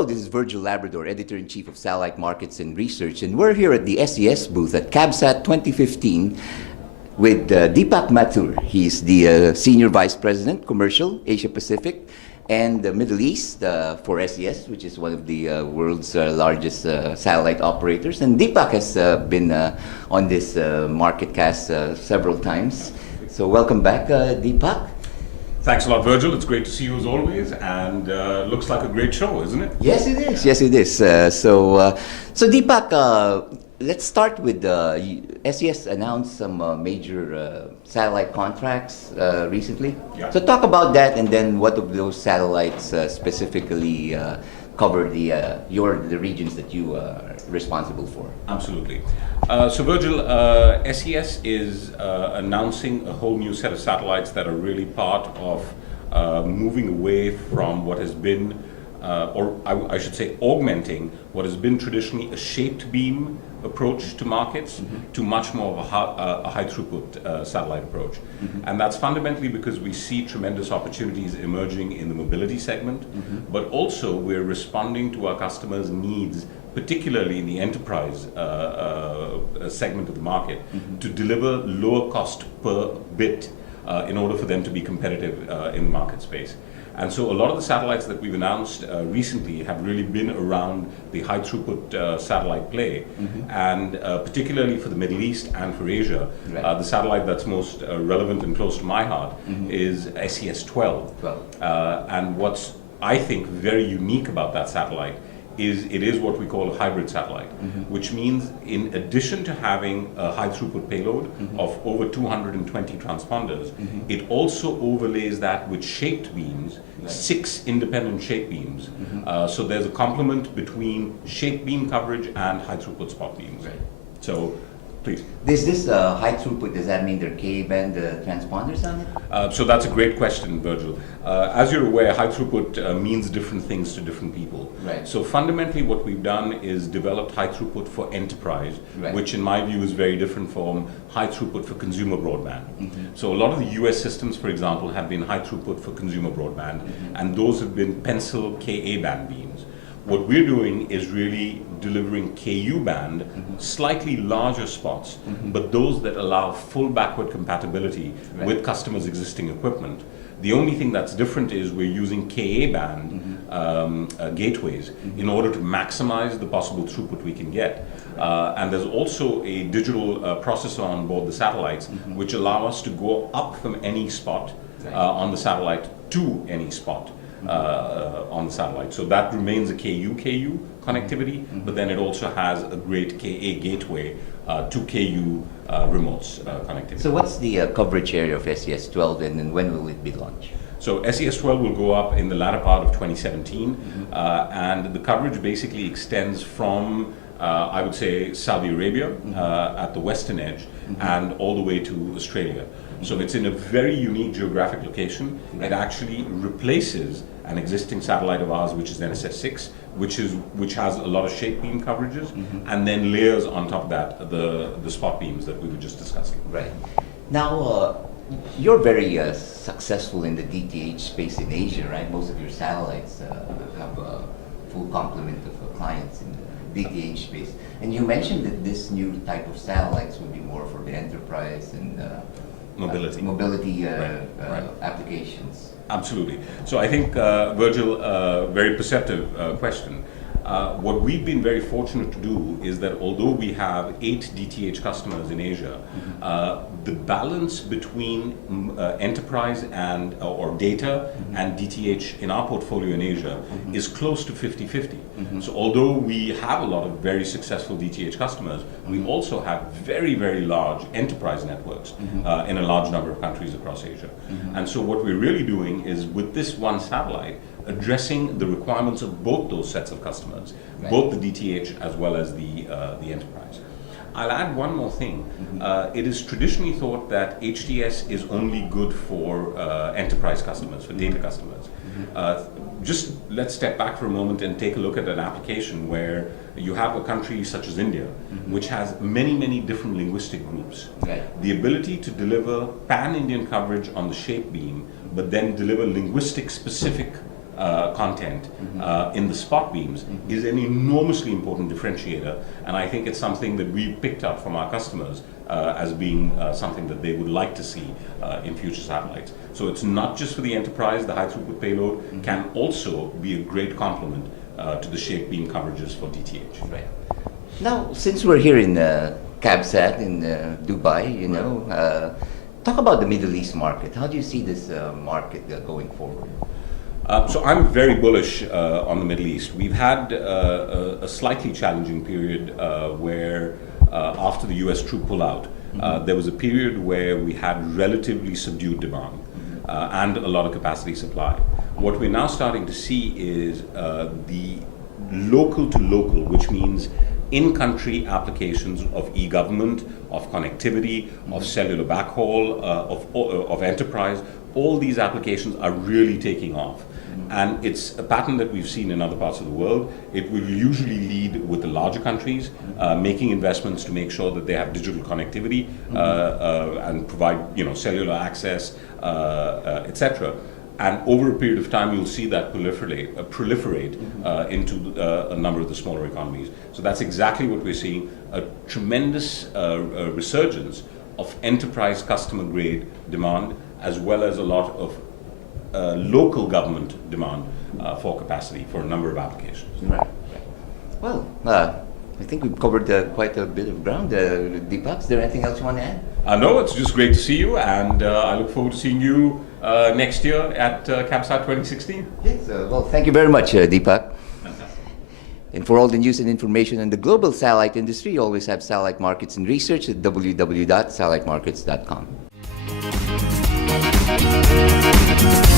Hello, this is Virgil, Labrador, Editor-in-Chief of Satellite Markets and Research, and we're here at the SES booth at CABSAT 2015 with Deepak Mathur. He's the Senior Vice President, Commercial, Asia-Pacific and the Middle East for SES, which is one of the world's largest satellite operators. And Deepak has been on this MarketCast several times. So welcome back, Deepak. Thanks a lot, Virgil. It's great to see you as always, and looks like a great show, isn't it? Yes, it is. Yes, it is. So Deepak, let's start with SES announced some major satellite contracts recently. Yeah. So talk about that, and then what of those satellites specifically cover the regions that you are responsible for. Absolutely. So Virgil, SES is announcing a whole new set of satellites that are really part of moving away from what has been, or I should say augmenting what has been traditionally a shaped beam approach to markets to much more of a high throughput satellite approach. And that's fundamentally because we see tremendous opportunities emerging in the mobility segment, but also we're responding to our customers' needs, particularly in the enterprise segment of the market, to deliver lower cost per bit in order for them to be competitive in the market space. And so a lot of the satellites that we've announced recently have really been around the high throughput satellite play, and particularly for the Middle East and for Asia, the satellite that's most relevant and close to my heart is SES-12. And what's, I think, very unique about that satellite is it is what we call a hybrid satellite, which means in addition to having a high throughput payload of over 220 transponders, it also overlays that with shaped beams, 6 independent shape beams. So there's a complement between shape beam coverage and high throughput spot beams. So please. This high throughput, does that mean there are K-band transponders on it? So that's a great question, Virgil. As you're aware, high throughput means different things to different people. So fundamentally what we've done is developed high throughput for enterprise, which in my view is very different from high throughput for consumer broadband. So a lot of the US systems, for example, have been high throughput for consumer broadband, and those have been pencil Ka band beams. What we're doing is really delivering Ku band, slightly larger spots, but those that allow full backward compatibility with customers' existing equipment. The only thing that's different is we're using Ka band gateways in order to maximize the possible throughput we can get. And there's also a digital processor on board the satellites which allow us to go up from any spot on the satellite to any spot on the satellite. So that remains a Ku connectivity, but then it also has a great Ka gateway to Ku remotes connectivity. So what's the coverage area of SES-12, and then when will it be launched? So SES-12 will go up in the latter part of 2017, and the coverage basically extends from I would say Saudi Arabia at the western edge and all the way to Australia. So it's in a very unique geographic location. It actually replaces an existing satellite of ours, which is NSS-6, which has a lot of shape beam coverages, and then layers on top of that the spot beams that we were just discussing. Right. Now, you're very successful in the DTH space in Asia, right? Most of your satellites have a full complement of clients in the DTH space. And you mentioned that this new type of satellites would be more for the enterprise and mobility applications. Absolutely. So I think, Virgil, very perceptive question. What we've been very fortunate to do is that although we have 8 DTH customers in Asia, the balance between enterprise and or data and DTH in our portfolio in Asia is close to 50-50. So although we have a lot of very successful DTH customers, we also have very, very large enterprise networks in a large number of countries across Asia. And so what we're really doing is with this one satellite, addressing the requirements of both those sets of customers, both the DTH as well as the enterprise. I'll add one more thing. It is traditionally thought that HTS is only good for enterprise customers, for data customers. Just let's step back for a moment and take a look at an application where you have a country such as India, which has many, many different linguistic groups. The ability to deliver pan-Indian coverage on the shape beam, but then deliver linguistic specific content in the spot beams is an enormously important differentiator, and I think it's something that we picked up from our customers as being something that they would like to see in future satellites. So it's not just for the enterprise. The high throughput payload can also be a great complement to the shape beam coverages for DTH. Right. Now, since we're here in CABSAT in Dubai, talk about the Middle East market. How do you see this market going forward? So I'm very bullish on the Middle East. We've had a slightly challenging period where after the US troop pullout, there was a period where we had relatively subdued demand and a lot of capacity supply. What we're now starting to see is the local to local, which means in-country applications of e-government, of connectivity, of cellular backhaul, of enterprise. All these applications are really taking off. And it's a pattern that we've seen in other parts of the world. It will usually lead with the larger countries, making investments to make sure that they have digital connectivity and provide cellular access, etc. And over a period of time, you'll see that proliferate into a number of the smaller economies. So that's exactly what we're seeing, a tremendous resurgence of enterprise customer grade demand, as well as a lot of local government demand for capacity for a number of applications. Right. Well, I think we've covered quite a bit of ground. Deepak, is there anything else you want to add? No, it's just great to see you, and I look forward to seeing you next year at CABSAT 2016. Yes, well, thank you very much, Deepak. And for all the news and information on the global satellite industry, you always have Satellite Markets and Research at www.satellitemarkets.com.